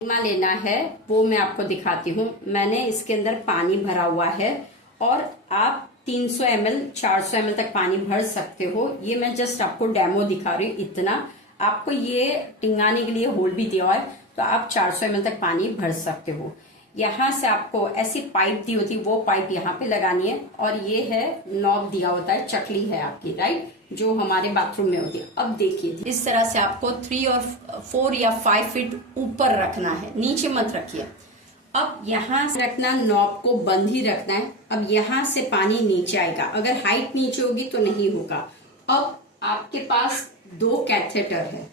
Enema लेना है वो मैं आपको दिखाती हूँ। मैंने इसके अंदर पानी भरा हुआ है और आप 300 ml 400 ml तक पानी भर सकते हो। ये मैं जस्ट आपको डेमो दिखा रही हूँ। इतना आपको ये टिंगाने के लिए होल भी दिया हुआ है, तो आप 400 ml तक पानी भर सकते हो। यहाँ से आपको ऐसी पाइप दी होती है, वो पाइप यहाँ पे लगानी है और ये है नॉब दिया होता है, चकली है आपकी, राइट, जो हमारे बाथरूम में होती है। अब देखिए इस तरह से आपको 3 और 4 या 5 फीट ऊपर रखना है, नीचे मत रखिए। अब यहाँ से रखना, नॉब को बंद ही रखना है। अब यहाँ से पानी नीचे आएगा, अगर हाइट नीचे होगी तो नहीं होगा। अब आपके पास 2 कैथेटर है,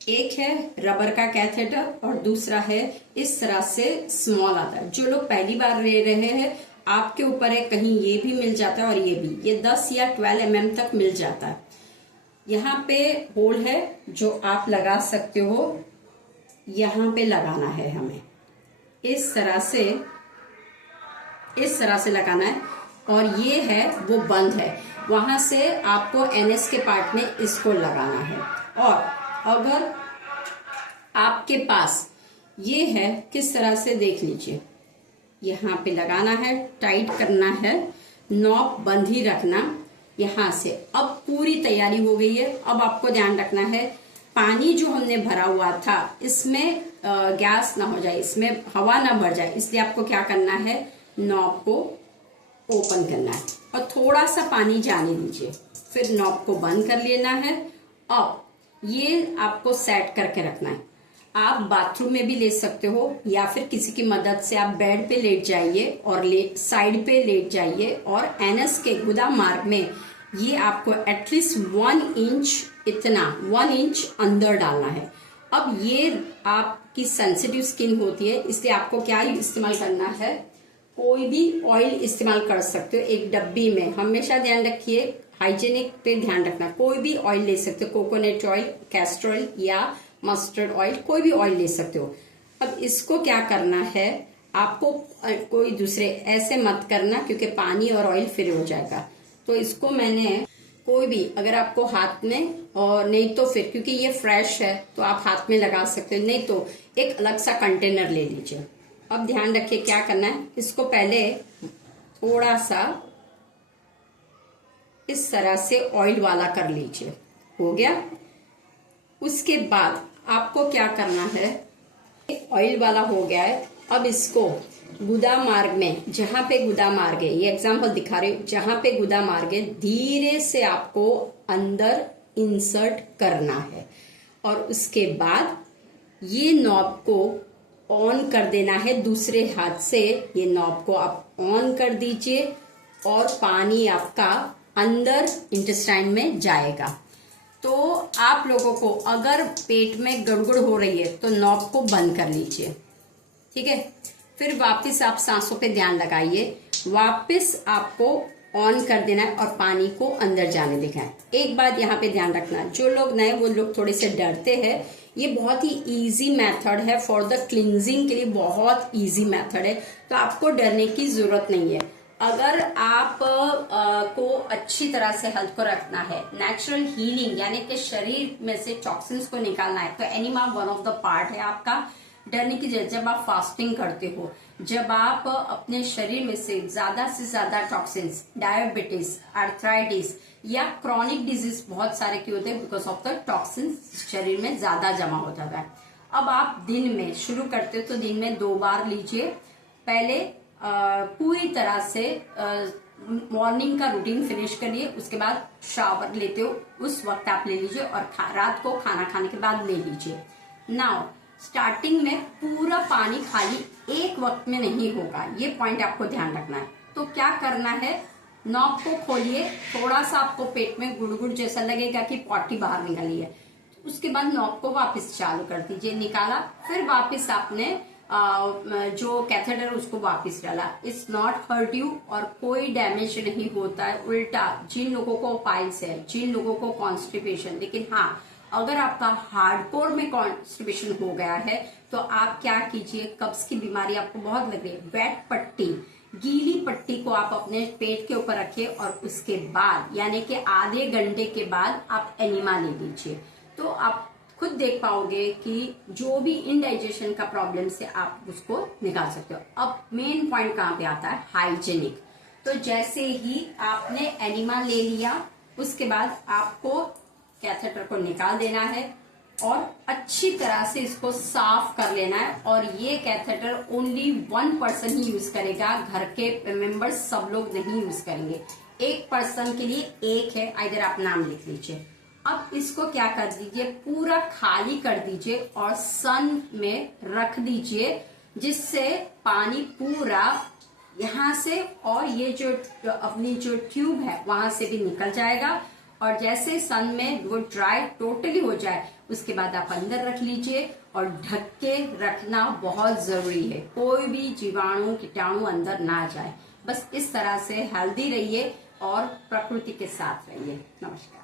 एक है रबर का कैथेटर और दूसरा है इस तरह से स्मॉल आता है। जो लोग पहली बार ले रहे हैं, आपके ऊपर है, कहीं ये भी मिल जाता है और ये भी, ये 10 या 12 mm तक मिल जाता है। यहाँ पे होल है जो आप लगा सकते हो, यहाँ पे लगाना है हमें, इस तरह से लगाना है। और ये है वो बंद है, वहां से आपको एनएस के पार्ट में इसको लगाना है। और अगर आपके पास ये है, किस तरह से देख लीजिए, यहाँ पे लगाना है, टाइट करना है, नॉब बंद ही रखना यहाँ से। अब पूरी तैयारी हो गई है। अब आपको ध्यान रखना है पानी जो हमने भरा हुआ था इसमें गैस ना हो जाए, इसमें हवा ना भर जाए, इसलिए आपको क्या करना है, नॉब को ओपन करना है और थोड़ा सा पानी जाने दीजिए, फिर नॉब को बंद कर लेना है। अब ये आपको सेट करके रखना है। आप बाथरूम में भी ले सकते हो या फिर किसी की मदद से आप बेड पे लेट जाइए और साइड पे लेट जाइए और एनएस के गुदा मार्ग में ये आपको एटलीस्ट 1 इंच, इतना 1 इंच अंदर डालना है। अब ये आपकी सेंसिटिव स्किन होती है, इसलिए आपको क्या इस्तेमाल करना है, कोई भी ऑयल इस्तेमाल कर सकते हो। एक डब्बी में हमेशा ध्यान रखिए, हाइजीनिक पे ध्यान रखना, कोई भी ऑयल ले सकते हो, कोकोनट ऑयल, कैस्टर ऑयल या मस्टर्ड ऑयल, कोई भी ऑयल ले सकते हो। अब इसको क्या करना है, आपको कोई दूसरे ऐसे मत करना क्योंकि पानी और ऑयल फिर हो जाएगा। तो इसको मैंने कोई भी, अगर आपको हाथ में, और नहीं तो फिर क्योंकि ये फ्रेश है तो आप हाथ में लगा सकते हो, नहीं तो एक अलग सा कंटेनर ले लीजिए। अब ध्यान रखिए क्या करना है, इसको पहले थोड़ा सा इस तरह से ऑयल वाला कर लीजिए, हो गया। उसके बाद आपको क्या करना है, ऑयल वाला हो गया है। अब इसको गुदा मार्ग में, जहां पे गुदा मार्ग है, ये एग्जांपल दिखा रहे हो, जहां पे गुदा मार्ग है, धीरे से आपको अंदर इंसर्ट करना है और उसके बाद ये नॉब को ऑन कर देना है दूसरे हाथ से। ये नॉब को आप ऑन कर दीजिए और पानी आपका अंदर इंटेस्टाइन में जाएगा। तो आप लोगों को अगर पेट में गड़बड़ हो रही है तो नॉब को बंद कर लीजिए, ठीक है। फिर वापस आप सांसों पे ध्यान लगाइए, वापस आपको ऑन कर देना है और पानी को अंदर जाने देना है। एक बात यहाँ पे ध्यान रखना, जो लोग नए वो लोग थोड़े से डरते हैं, ये बहुत ही इजी मेथड है फॉर द क्लिनजिंग के लिए, बहुत इजी मेथड है, तो आपको डरने की जरूरत नहीं है। अगर आप को अच्छी तरह से हेल्थ को रखना है, नेचुरल हीलिंग यानी कि शरीर में से टॉक्सिन्स को निकालना है, तो enema one of the part है आपका। डरने की जरूरत, जब आप फास्टिंग करते हो, जब आप अपने शरीर में से ज्यादा टॉक्सिन्स, डायबिटीज, आर्थराइटिस या क्रॉनिक डिजीज बहुत सारे क्यों होते हैं, बिकॉज ऑफ द टॉक्सिन्स शरीर में ज्यादा जमा हो जाता है। अब आप दिन में शुरू करते हो तो दिन में 2 बार लीजिए। पहले पूरी तरह से मॉर्निंग का रूटीन फिनिश करिए, उसके बाद शावर लेते हो उस वक्त आप ले लीजिए और रात को खाना खाने के बाद ले लीजिए। नाउ स्टार्टिंग में पूरा पानी खाली एक वक्त में नहीं होगा, ये पॉइंट आपको ध्यान रखना है। तो क्या करना है, नॉब को खोलिए, थोड़ा सा आपको पेट में गुड़गुड़ जैसा लगेगा कि पॉटी बाहर निकली है, उसके बाद नॉब को वापस चालू कर दीजिए, निकाला, फिर वापस आपने जो कैथेटर उसको वापस डाला। इट्स नॉट हर्ट यू और कोई डैमेज नहीं होता है। उल्टा जिन लोगों को पाइल्स है, जिन लोगों को कॉन्स्टिपेशन, लेकिन हाँ अगर आपका हार्डकोर में कॉन्स्टिपेशन हो गया है तो आप क्या कीजिए, कब्ज की बीमारी आपको बहुत लग रही है, वेट पट्टी, गीली पट्टी को आप अपने पेट के ऊपर रखिए और उसके बाद यानी कि आधे घंटे के बाद आप एनिमा ले लीजिए। तो आप खुद देख पाओगे कि जो भी इनडाइजेशन का प्रॉब्लम से आप उसको निकाल सकते हो। अब मेन पॉइंट कहाँ पे आता है, हाइजेनिक। तो जैसे ही आपने एनिमा ले लिया, उसके बाद आपको कैथेटर को निकाल देना है और अच्छी तरह से इसको साफ कर लेना है। और ये कैथेटर ओनली 1 पर्सन ही यूज करेगा, घर के मेंबर्स सब लोग नहीं यूज करेंगे। 1 पर्सन के लिए एक है, इधर आप नाम लिख लीजिए। अब इसको क्या कर दीजिए, पूरा खाली कर दीजिए और सन में रख दीजिए, जिससे पानी पूरा यहाँ से और ये जो अपनी जो ट्यूब है वहां से भी निकल जाएगा। और जैसे सन में वो ड्राई टोटली हो जाए, उसके बाद आप अंदर रख लीजिए और ढक के रखना बहुत जरूरी है, कोई भी जीवाणु कीटाणु अंदर ना जाए। बस इस तरह से हेल्दी रहिए और प्रकृति के साथ रहिए। नमस्कार।